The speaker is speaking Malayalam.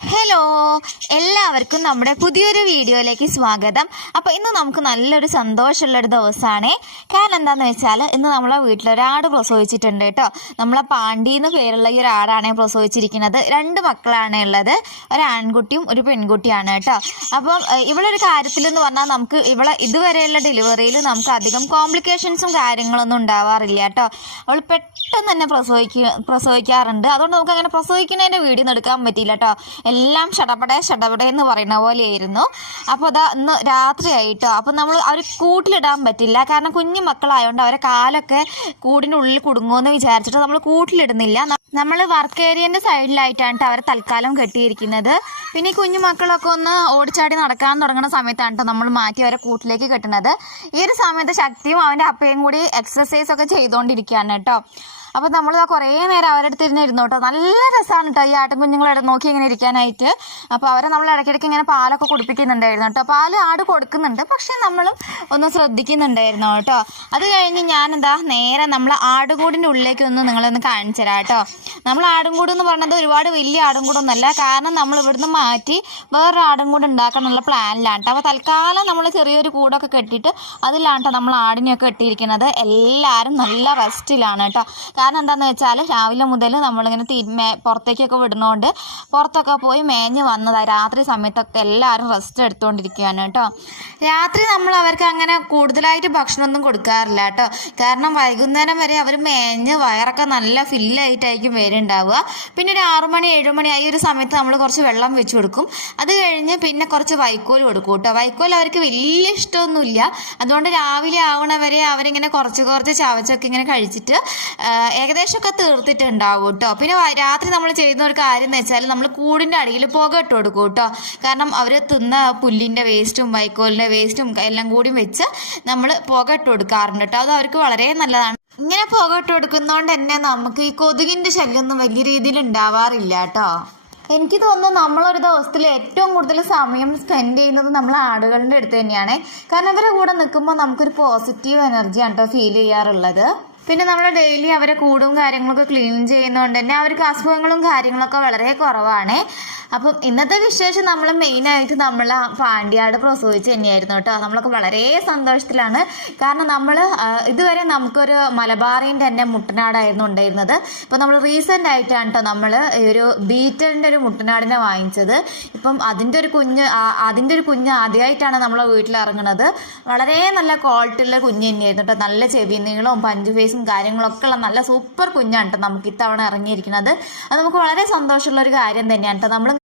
ഹലോ, എല്ലാവർക്കും നമ്മുടെ പുതിയൊരു വീഡിയോയിലേക്ക് സ്വാഗതം. അപ്പോൾ ഇന്ന് നമുക്ക് നല്ലൊരു സന്തോഷമുള്ളൊരു ദിവസമാണ്. കാരണം എന്താണെന്ന് വെച്ചാൽ ഇന്ന് നമ്മളെ വീട്ടിലൊരാട് പ്രസവിച്ചിട്ടുണ്ട് കേട്ടോ. നമ്മളെ പാണ്ടി എന്ന് പേരുള്ള ഈ ഒരാടാണ് പ്രസവിച്ചിരിക്കുന്നത്. 2 മക്കളാണ് ഉള്ളത്, ഒരു ആൺകുട്ടിയും ഒരു പെൺകുട്ടിയാണ് കേട്ടോ. അപ്പം ഇവളൊരു കാര്യത്തിലെന്ന് പറഞ്ഞാൽ നമുക്ക് ഇവളെ ഇതുവരെയുള്ള ഡെലിവറിയിൽ നമുക്ക് അധികം കോംപ്ലിക്കേഷൻസും കാര്യങ്ങളൊന്നും ഉണ്ടാവാറില്ല കേട്ടോ. അവൾ പെട്ടെന്ന് തന്നെ പ്രസവിക്കാറുണ്ട്. അതുകൊണ്ട് നമുക്ക് അങ്ങനെ പ്രസവിക്കുന്നതിൻ്റെ വീഡിയോ ഒന്നും എടുക്കാൻ പറ്റിയില്ല കേട്ടോ. എല്ലാം ഷടപടേ എന്ന് പറയുന്ന പോലെയായിരുന്നു. അപ്പോൾ അതാ ഇന്ന് രാത്രിയായിട്ടോ. അപ്പോൾ നമ്മൾ അവർ കൂട്ടിലിടാൻ പറ്റില്ല, കാരണം കുഞ്ഞു മക്കളായതുകൊണ്ട് അവരെ കാലൊക്കെ കൂടിൻ്റെ ഉള്ളിൽ കുടുങ്ങുമെന്ന് വിചാരിച്ചിട്ട് നമ്മൾ കൂട്ടിലിടുന്നില്ല. നമ്മൾ വർക്ക് ഏരിയൻ്റെ സൈഡിലായിട്ടാണ് അവരെ തൽക്കാലം കെട്ടിയിരിക്കുന്നത്. പിന്നെ ഈ കുഞ്ഞു മക്കളൊക്കെ ഒന്ന് ഓടിച്ചാടി നടക്കാൻ തുടങ്ങുന്ന സമയത്താണ് നമ്മൾ മാറ്റി അവരെ കൂട്ടിലേക്ക് കെട്ടുന്നത്. ഈ ഒരു സമയത്ത് ശക്തിയും അവൻ്റെ അപ്പയും കൂടി എക്സസൈസ് ഒക്കെ ചെയ്തുകൊണ്ടിരിക്കുകയാണ് കേട്ടോ. അപ്പോൾ നമ്മൾ കുറേ നേരം അവരുടെ അടുത്ത് ഇരുന്നിരുന്നു കേട്ടോ. നല്ല രസമാണ് കേട്ടോ ഈ ആട്ടും കുഞ്ഞുങ്ങളെ നോക്കി ഇങ്ങനെ ഇരിക്കാനായിട്ട്. അപ്പോൾ അവരെ നമ്മൾ ഇടയ്ക്കിടയ്ക്ക് ഇങ്ങനെ പാലൊക്കെ കുടിപ്പിക്കുന്നുണ്ടായിരുന്നു കേട്ടോ. പാൽ ആട് കൊടുക്കുന്നുണ്ട്, പക്ഷേ നമ്മളും ഒന്ന് ശ്രദ്ധിക്കുന്നുണ്ടായിരുന്നു കേട്ടോ. അത് കഴിഞ്ഞ് ഞാനെന്താ നേരെ നമ്മൾ ആടുംകൂടിൻ്റെ ഉള്ളിലേക്ക് നിങ്ങളൊന്ന് കാണിച്ചു തരാം കേട്ടോ. നമ്മൾ ആടുംകൂട് എന്ന് പറഞ്ഞത് ഒരുപാട് വലിയ ആടുംകൂടൊന്നുമല്ല, കാരണം നമ്മൾ ഇവിടുന്ന് മാറ്റി വേറൊരു ആടുംകൂട് ഉണ്ടാക്കാനുള്ള പ്ലാനിലാണ് കേട്ടോ. അപ്പോൾ തൽക്കാലം നമ്മൾ ചെറിയൊരു കൂടൊക്കെ കെട്ടിയിട്ട് അതിലാണ് കേട്ടോ നമ്മൾ ആടിനെയൊക്കെ കെട്ടിയിരിക്കുന്നത്. എല്ലാവരും നല്ല റെസ്റ്റിലാണ് കേട്ടോ. കാരണം എന്താണെന്ന് വെച്ചാൽ രാവിലെ മുതൽ നമ്മളിങ്ങനെ പുറത്തേക്കൊക്കെ വിടുന്നതുകൊണ്ട് പുറത്തൊക്കെ പോയി മേഞ്ഞ് വന്നതാണ്. രാത്രി സമയത്തൊക്കെ എല്ലാവരും റെസ്റ്റ് എടുത്തുകൊണ്ടിരിക്കുകയാണ് കേട്ടോ. രാത്രി നമ്മൾ അവർക്ക് അങ്ങനെ കൂടുതലായിട്ട് ഭക്ഷണമൊന്നും കൊടുക്കാറില്ല കേട്ടോ. കാരണം വൈകുന്നേരം വരെ അവർ മേഞ്ഞ് വയറൊക്കെ നല്ല ഫില്ലായിട്ടായിരിക്കും വരുന്നുണ്ടാവുക. പിന്നെ ഒരു 6 മണി 7 മണി ആയി ഒരു സമയത്ത് നമ്മൾ കുറച്ച് വെള്ളം വെച്ച് കൊടുക്കും. അത് കഴിഞ്ഞ് പിന്നെ കുറച്ച് വൈക്കോൽ കൊടുക്കും കേട്ടോ. വൈക്കോൽ അവർക്ക് വലിയ ഇഷ്ടമൊന്നുമില്ല. അതുകൊണ്ട് രാവിലെ ആവണവരെ അവരിങ്ങനെ കുറച്ച് ചവച്ചൊക്കെ ഇങ്ങനെ കഴിച്ചിട്ട് ഏകദേശമൊക്കെ തീർത്തിട്ടുണ്ടാവും കേട്ടോ. പിന്നെ രാത്രി നമ്മൾ ചെയ്യുന്ന ഒരു കാര്യം എന്ന് വെച്ചാൽ നമ്മൾ കൂടിൻ്റെ അടിയിൽ പുക ഇട്ട് കൊടുക്കും കേട്ടോ. കാരണം അവർ തിന്ന പുല്ലിൻ്റെ വേസ്റ്റും വൈക്കോലിൻ്റെ വേസ്റ്റും എല്ലാം കൂടി വെച്ച് നമ്മൾ പുക ഇട്ട് കൊടുക്കാറുണ്ട് കേട്ടോ. അത് അവർക്ക് വളരെ നല്ലതാണ്. ഇങ്ങനെ പുക ഇട്ട് കൊടുക്കുന്നതുകൊണ്ട് തന്നെ നമുക്ക് ഈ കൊതുകിൻ്റെ ശല്യമൊന്നും വലിയ രീതിയിൽ ഉണ്ടാവാറില്ല കേട്ടോ. എനിക്ക് തോന്നുന്നു നമ്മളൊരു ദിവസത്തിൽ ഏറ്റവും കൂടുതൽ സമയം സ്പെൻഡ് ചെയ്യുന്നത് നമ്മൾ ആടുകളുടെ അടുത്ത് തന്നെയാണ്. കാരണം ഇവരുടെ കൂടെ നിൽക്കുമ്പോൾ നമുക്കൊരു പോസിറ്റീവ് എനർജിയാണ് കേട്ടോ ഫീൽ ചെയ്യാറുള്ളത്. പിന്നെ നമ്മൾ ഡെയിലി അവരെ കൂടും കാര്യങ്ങളൊക്കെ ക്ലീൻ ചെയ്യുന്നതുകൊണ്ട് തന്നെ അവർക്ക് അസുഖങ്ങളും കാര്യങ്ങളൊക്കെ വളരെ കുറവാണ്. അപ്പം ഇന്നത്തെ വിശേഷം നമ്മൾ മെയിനായിട്ട് നമ്മൾ പാണ്ടിയാട് പ്രസവിച്ച് തന്നെയായിരുന്നു കേട്ടോ. നമ്മളൊക്കെ വളരെ സന്തോഷത്തിലാണ്. കാരണം നമ്മൾ ഇതുവരെ നമുക്കൊരു മലബാറിൻ്റെ തന്നെ മുട്ടനാടായിരുന്നു ഉണ്ടായിരുന്നത്. ഇപ്പം നമ്മൾ റീസെൻ്റ് ആയിട്ടാണ് കേട്ടോ നമ്മൾ ഒരു ബീറ്റലിൻ്റെ ഒരു മുട്ടനാടിനെ വാങ്ങിച്ചത്. ഇപ്പം അതിൻ്റെ ഒരു കുഞ്ഞ് ആദ്യമായിട്ടാണ് നമ്മളെ വീട്ടിൽ ഇറങ്ങുന്നത്. വളരെ നല്ല ക്വാളിറ്റിയുള്ള കുഞ്ഞ് തന്നെയായിരുന്നു കേട്ടോ. നല്ല ചെവി നീളവും പഞ്ച് ഫേസും കാര്യങ്ങളൊക്കെ ഉള്ള നല്ല സൂപ്പർ കുഞ്ഞാണ് കേട്ടോ നമുക്ക് ഇത്തവണ ഇറങ്ങിയിരിക്കുന്നത്. അത് നമുക്ക് വളരെ സന്തോഷമുള്ള ഒരു കാര്യം തന്നെയാണ് കേട്ടോ. നമ്മൾ